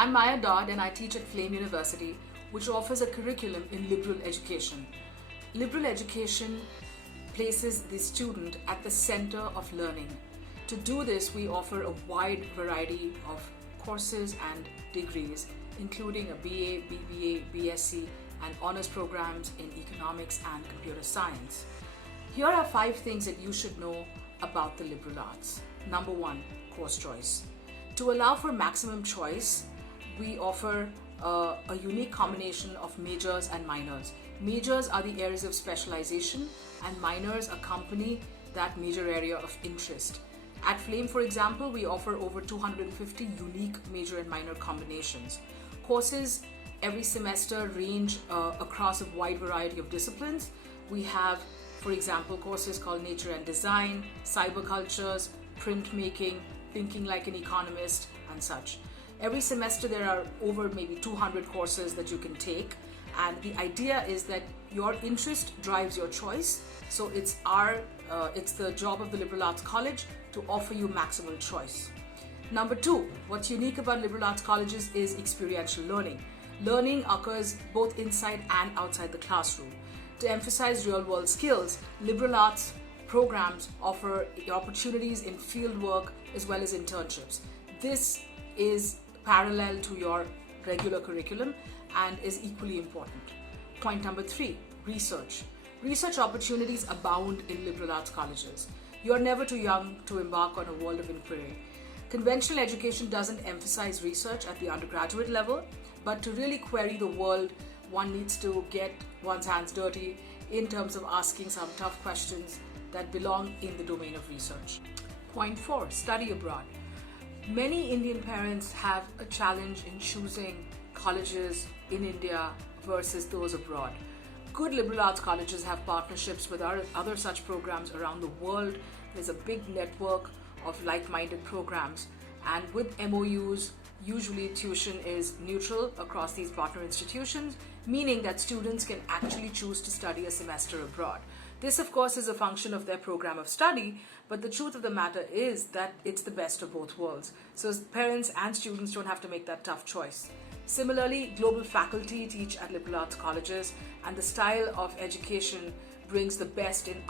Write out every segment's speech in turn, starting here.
I'm Maya Dodd and I teach at Flame University, which offers a curriculum in liberal education. Liberal education places the student at the center of learning. To do this, we offer a wide variety of courses and degrees, including a BA, BBA, BSc, and honors programs in economics and computer science. Here are 5 things that you should know about the liberal arts. Number 1, course choice. To allow for maximum choice, we offer a unique combination of majors and minors. Majors are the areas of specialization and minors accompany that major area of interest. At Flame, for example, we offer over 250 unique major and minor combinations. Courses every semester range across a wide variety of disciplines. We have, for example, courses called Nature and Design, Cyber Cultures, Printmaking, Thinking Like an Economist, and such. Every semester there are over maybe 200 courses that you can take, and the idea is that your interest drives your choice. So it's the job of the Liberal Arts College to offer you maximum choice. Number 2, what's unique about liberal arts colleges is experiential learning. Learning occurs both inside and outside the classroom. To emphasize real-world skills, liberal arts programs offer opportunities in field work as well as internships. This is parallel to your regular curriculum and is equally important. Point number 3, research. Research opportunities abound in liberal arts colleges. You're never too young to embark on a world of inquiry. Conventional education doesn't emphasize research at the undergraduate level, but to really query the world, one needs to get one's hands dirty in terms of asking some tough questions that belong in the domain of research. Point 4, study abroad. Many Indian parents have a challenge in choosing colleges in India versus those abroad. Good liberal arts colleges have partnerships with other such programs around the world. There's a big network of like-minded programs, and with MOUs, usually tuition is neutral across these partner institutions, meaning that students can actually choose to study a semester abroad. This, of course, is a function of their program of study, but the truth of the matter is that it's the best of both worlds. So parents and students don't have to make that tough choice. Similarly, global faculty teach at liberal arts colleges, and the style of education brings the best in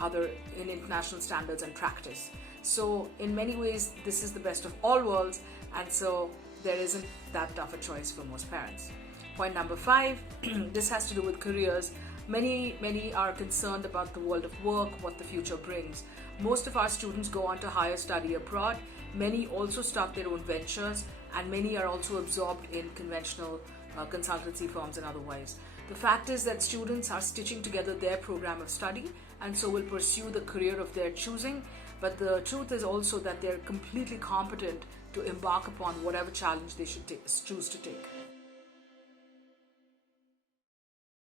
international standards and practice. So in many ways, this is the best of all worlds, and so there isn't that tough a choice for most parents. Point number 5, this has to do with careers. Many are concerned about the world of work, what the future brings. Most of our students go on to higher study abroad. Many also start their own ventures, and many are also absorbed in conventional consultancy firms and otherwise. The fact is that students are stitching together their program of study and so will pursue the career of their choosing, but the truth is also that they're completely competent to embark upon whatever challenge they should choose to take.